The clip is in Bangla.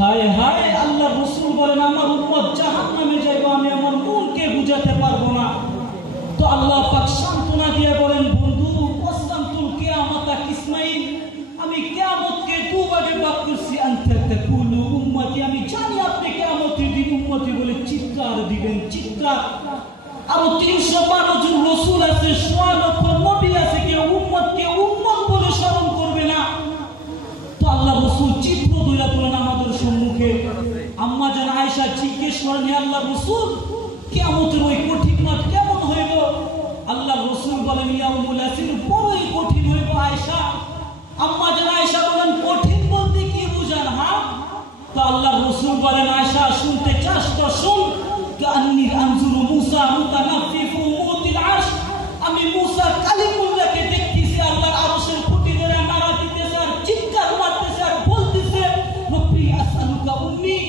হায় হায়, আল্লাহ রাসূল বলেন আমার উম্মত জাহান্নামে যাইবে, আমি আমার মনকে বুঝাতে পারবো না। তো আল্লাহ পাক সান্ত্বনা দিয়ে বলেন, বন্ধু কসলামতুল কিয়ামাতা কিসমাইন, আমি কিয়ামতকে দুভাগে ভাগ করছি। আনতা তাকুলু উম্মতি, আমি জানি আপনি কিয়ামতের দিন উম্মতি বলে চিৎকার দিবেন, চিৎকার। আরো 312 জন রাসূল আছে, 100 লক্ষ নবী আছে, কেউ উম্মত বলে স্মরণ করবে না। তো আল্লাহ রাসূল চিত্র ধরে তোলেন আমাদের সম্মুখে। আম্মা জান আয়েশা জিজ্ঞেস করেন, হে আল্লাহ রাসূল, কিয়ামতের ওই কঠিন মাঠ কেমন হইব? আল্লাহ রাসূল বলেন, ইয়াউমুল আসির, বড়ই কঠিন হইব আয়েশা। আম্মা জান আয়েশা বলেন, কঠিন বলতে কি বুঝান? হ্যাঁ। তো আল্লাহ রাসূল বলেন, আয়েশা শুনতে চাস তো শুন। কান্নী আনজুরু মুসা মুতানাফিফু মুতিল আরশ, আমি মুসা কালিমুল্লাহকে দেখতেছি আল্লাহর আরশের খুঁটি ধরে নাড়া দিতেছে আর চিৎকার মারতেছে আর বলতেছে, রব্বি আসআলুকা উম্মি,